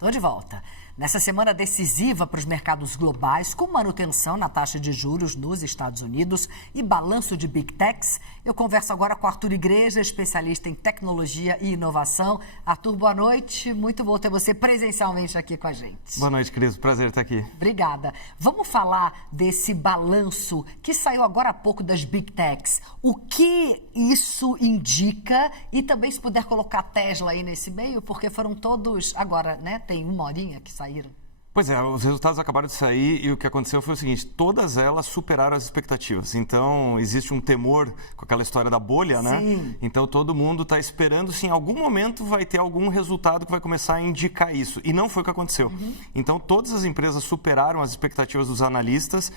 Estou de volta. Nessa semana decisiva para os mercados globais, com manutenção na taxa de juros nos Estados Unidos e balanço de Big Techs, eu converso agora com Arthur Igreja, especialista em tecnologia e inovação. Arthur, boa noite. Muito bom ter você presencialmente aqui com a gente. Boa noite, Cris. Prazer estar aqui. Obrigada. Vamos falar desse balanço que saiu agora há pouco das Big Techs. O que isso indica? E também, se puder colocar a Tesla aí nesse meio, porque foram todos agora, né? Tem uma horinha que saíram. Pois é, os resultados acabaram de sair e o que aconteceu foi o seguinte, todas elas superaram as expectativas. Então, existe um temor com aquela história da bolha, né? Sim. Então, todo mundo está esperando se em algum momento vai ter algum resultado que vai começar a indicar isso. E não foi o que aconteceu. Então, todas as empresas superaram as expectativas dos analistas,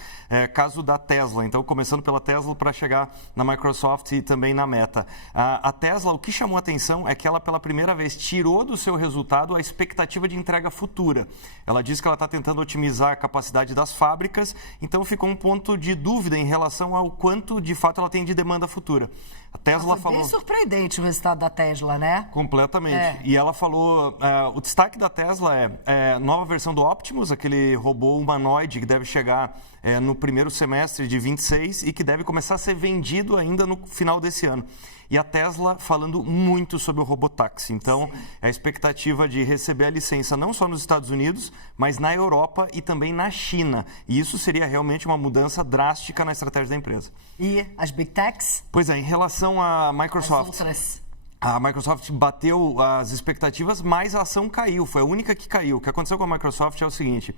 caso da Tesla. Então, começando pela Tesla para chegar na Microsoft e também na Meta. A Tesla, o que chamou a atenção é que ela, pela primeira vez, tirou do seu resultado a expectativa de entrega futura. Ela disse que ela está tentando otimizar a capacidade das fábricas, então ficou um ponto de dúvida em relação ao quanto, de fato, ela tem de demanda futura. A Tesla Foi bem surpreendente o resultado da Tesla, né? Completamente. E ela falou, o destaque da Tesla é nova versão do Optimus, aquele robô humanoide que deve chegar no primeiro semestre de 26 e que deve começar a ser vendido ainda no final desse ano. E a Tesla falando muito sobre o robotáxi. Então, a expectativa de receber a licença não só nos Estados Unidos, mas na Europa e também na China. E isso seria realmente uma mudança drástica na estratégia da empresa. E as Big Techs? Pois é, em relação à Microsoft... As outras... A Microsoft bateu as expectativas, mas a ação caiu, foi a única que caiu. O que aconteceu com a Microsoft é o seguinte,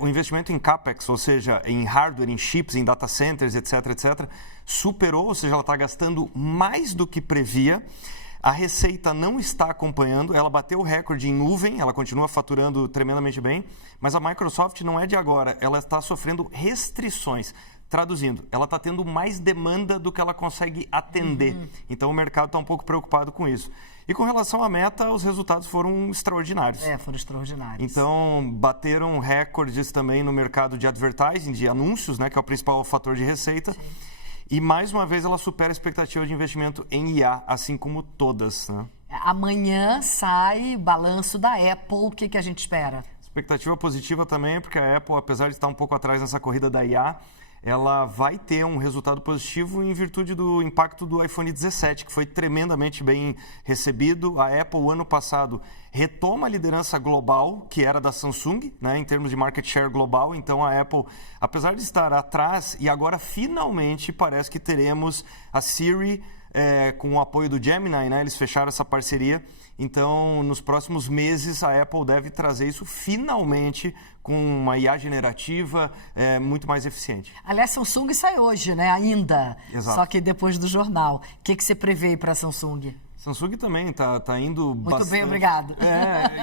o investimento em CAPEX, ou seja, em hardware, em chips, em data centers, etc., superou, ou seja, ela está gastando mais do que previa. A receita não está acompanhando, ela bateu o recorde em nuvem, ela continua faturando tremendamente bem, mas a Microsoft não é de agora, ela está sofrendo restrições. Traduzindo, ela está tendo mais demanda do que ela consegue atender. Então, o mercado está um pouco preocupado com isso. E com relação à Meta, os resultados foram extraordinários. Foram extraordinários. Então, bateram recordes também no mercado de advertising, de anúncios, né, que é o principal fator de receita. Sim. E, mais uma vez, ela supera a expectativa de investimento em IA, assim como todas, né? Amanhã sai balanço da Apple. O que a gente espera? Expectativa positiva também, porque a Apple, apesar de estar um pouco atrás nessa corrida da IA, ela vai ter um resultado positivo em virtude do impacto do iPhone 17, que foi tremendamente bem recebido. A Apple, ano passado, retoma a liderança global, que era da Samsung, né, em termos de market share global. Então, a Apple, apesar de estar atrás, e agora finalmente parece que teremos a Siri com o apoio do Gemini, né, eles fecharam essa parceria. Então, nos próximos meses, a Apple deve trazer isso finalmente com uma IA generativa muito mais eficiente. Aliás, Samsung sai hoje, né? Ainda. Exato. Só que depois do jornal. O que você prevê para a Samsung? Samsung também está indo bastante... Muito bem, obrigado.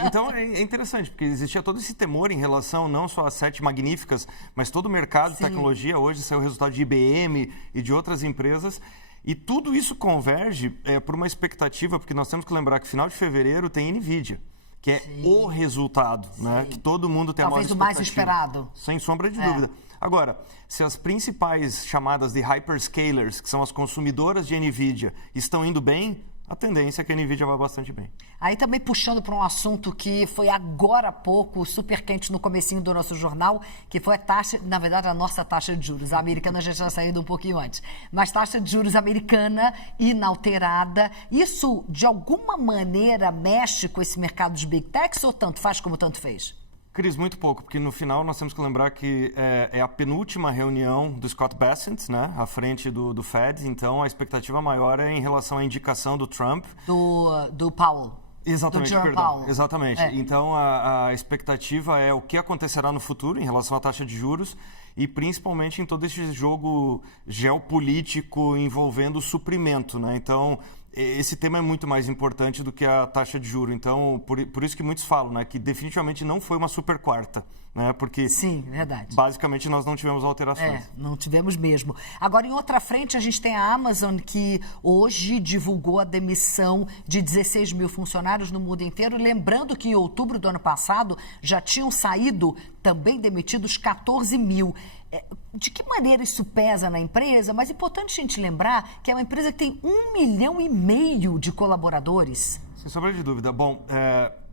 Então, é interessante, porque existia todo esse temor em relação não só às 7 magníficas, mas todo o mercado de tecnologia. Hoje saiu o resultado de IBM e de outras empresas. E tudo isso converge por uma expectativa, porque nós temos que lembrar que final de fevereiro tem NVIDIA, que é o resultado, né? Que todo mundo tem a maior expectativa. Talvez o mais esperado. Sem sombra de dúvida. Agora, se as principais chamadas de hyperscalers, que são as consumidoras de NVIDIA, estão indo bem, a tendência é que a NVIDIA vai bastante bem. Aí também puxando para um assunto que foi agora há pouco, super quente no comecinho do nosso jornal, que foi a taxa, na verdade, a nossa taxa de juros. A americana já tinha saído um pouquinho antes. Mas taxa de juros americana inalterada. Isso, de alguma maneira, mexe com esse mercado de Big Techs ou tanto faz como tanto fez? Cris, muito pouco, porque no final nós temos que lembrar que é a penúltima reunião do Scott Bessent, né, à frente do Fed, então a expectativa maior é em relação à indicação do Trump. Do Powell. Exatamente, do Jerome perdão. Powell. Exatamente. Então a expectativa é o que acontecerá no futuro em relação à taxa de juros e principalmente em todo esse jogo geopolítico envolvendo o suprimento, né? Então, esse tema é muito mais importante do que a taxa de juros. Então, por isso que muitos falam, né, que definitivamente não foi uma super quarta, né? Porque sim, verdade. Basicamente nós não tivemos alterações. Não tivemos mesmo. Agora, em outra frente, a gente tem a Amazon, que hoje divulgou a demissão de 16 mil funcionários no mundo inteiro. Lembrando que em outubro do ano passado já tinham saído, também demitidos, 14 mil. De que maneira isso pesa na empresa? Mas é importante a gente lembrar que é uma empresa que tem 1,5 milhão de colaboradores. Sem sombra de dúvida. Bom,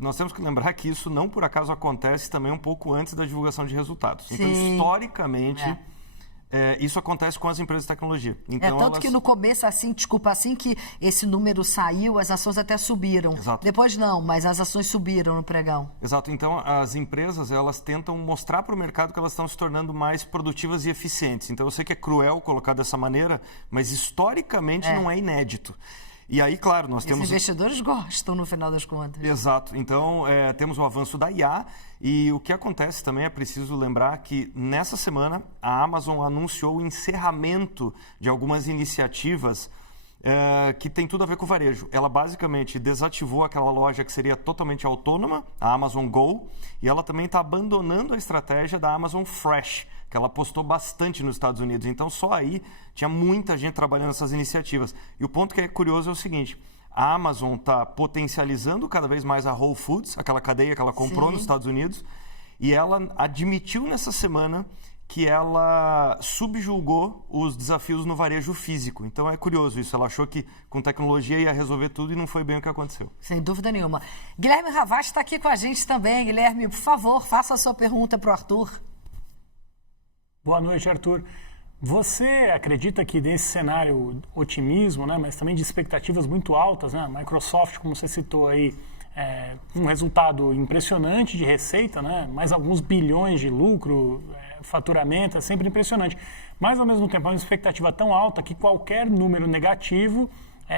nós temos que lembrar que isso não por acaso acontece também um pouco antes da divulgação de resultados. Sim. Então, historicamente, isso acontece com as empresas de tecnologia. Então, tanto que no começo, assim que esse número saiu, as ações até subiram. Exato. Depois não, mas as ações subiram no pregão. Exato. Então, as empresas, elas tentam mostrar para o mercado que elas estão se tornando mais produtivas e eficientes. Então, eu sei que é cruel colocar dessa maneira, mas historicamente não é inédito. E aí, claro, nós temos... Os investidores gostam, no final das contas. Exato. Então, temos o avanço da IA e o que acontece também é preciso lembrar que nessa semana a Amazon anunciou o encerramento de algumas iniciativas que tem tudo a ver com o varejo. Ela basicamente desativou aquela loja que seria totalmente autônoma, a Amazon Go, e ela também está abandonando a estratégia da Amazon Fresh, que ela apostou bastante nos Estados Unidos. Então, só aí tinha muita gente trabalhando nessas iniciativas. E o ponto que é curioso é o seguinte, a Amazon está potencializando cada vez mais a Whole Foods, aquela cadeia que ela comprou nos Estados Unidos, e ela admitiu nessa semana que ela subjulgou os desafios no varejo físico. Então, é curioso isso. Ela achou que com tecnologia ia resolver tudo e não foi bem o que aconteceu. Sem dúvida nenhuma. Guilherme Havas está aqui com a gente também. Guilherme, por favor, faça a sua pergunta para o Arthur. Boa noite, Arthur. Você acredita que nesse cenário otimismo, né, mas também de expectativas muito altas, né, a Microsoft, como você citou aí, um resultado impressionante de receita, né, mais alguns bilhões de lucro, faturamento, é sempre impressionante. Mas, ao mesmo tempo, é uma expectativa tão alta que qualquer número negativo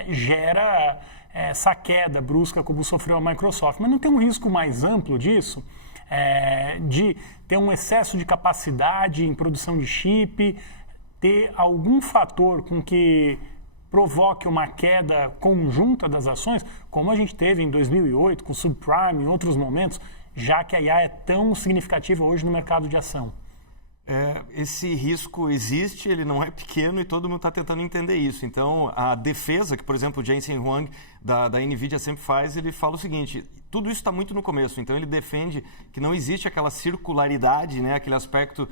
gera essa queda brusca como sofreu a Microsoft. Mas não tem um risco mais amplo disso? De ter um excesso de capacidade em produção de chip, ter algum fator com que provoque uma queda conjunta das ações, como a gente teve em 2008, com o subprime, em outros momentos, já que a IA é tão significativa hoje no mercado de ação? Esse risco existe, ele não é pequeno e todo mundo está tentando entender isso. Então, a defesa que, por exemplo, o Jensen Huang da NVIDIA sempre faz, ele fala o seguinte, tudo isso está muito no começo, então ele defende que não existe aquela circularidade, né, aquele aspecto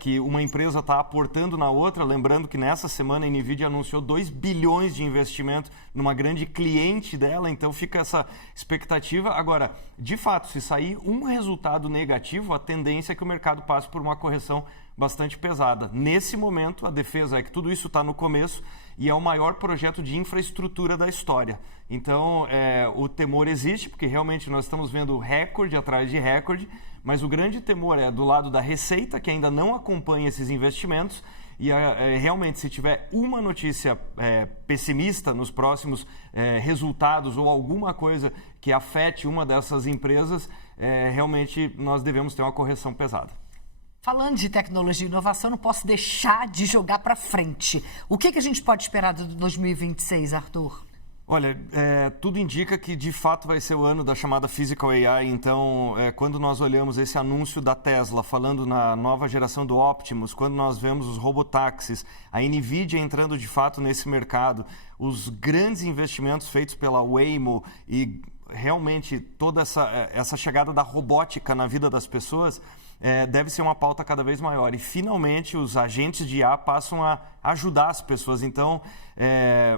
que uma empresa está aportando na outra, lembrando que nessa semana a NVIDIA anunciou 2 bilhões de investimento numa grande cliente dela, então fica essa expectativa. Agora, de fato, se sair um resultado negativo, a tendência é que o mercado passe por uma correção bastante pesada. Nesse momento, a defesa é que tudo isso está no começo e é o maior projeto de infraestrutura da história. Então, o temor existe, porque realmente nós estamos vendo recorde atrás de recorde, mas o grande temor é do lado da receita, que ainda não acompanha esses investimentos, e realmente, se tiver uma notícia pessimista nos próximos resultados ou alguma coisa que afete uma dessas empresas, realmente nós devemos ter uma correção pesada. Falando de tecnologia e inovação, não posso deixar de jogar para frente. O que a gente pode esperar de 2026, Arthur? Olha, tudo indica que de fato vai ser o ano da chamada Physical AI. Então, quando nós olhamos esse anúncio da Tesla falando na nova geração do Optimus, quando nós vemos os robotáxis, a NVIDIA entrando de fato nesse mercado, os grandes investimentos feitos pela Waymo e realmente toda essa chegada da robótica na vida das pessoas, deve ser uma pauta cada vez maior. E, finalmente, os agentes de IA passam a ajudar as pessoas. Então,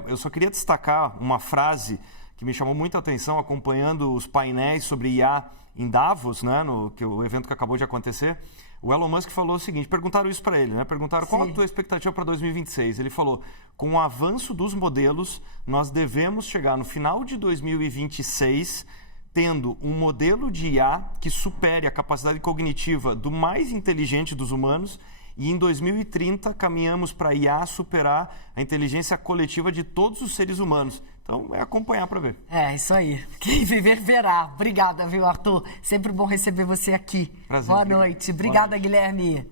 eu só queria destacar uma frase que me chamou muita atenção acompanhando os painéis sobre IA em Davos, né, o evento que acabou de acontecer. O Elon Musk falou o seguinte, perguntaram isso para ele, né? Perguntaram qual a tua expectativa para 2026. Ele falou, com o avanço dos modelos, nós devemos chegar no final de 2026 tendo um modelo de IA que supere a capacidade cognitiva do mais inteligente dos humanos e em 2030 caminhamos para a IA superar a inteligência coletiva de todos os seres humanos. Então, é acompanhar para ver. Isso aí. Quem viver, verá. Obrigada, viu, Arthur? Sempre bom receber você aqui. Prazer. Boa noite. Obrigada, Guilherme.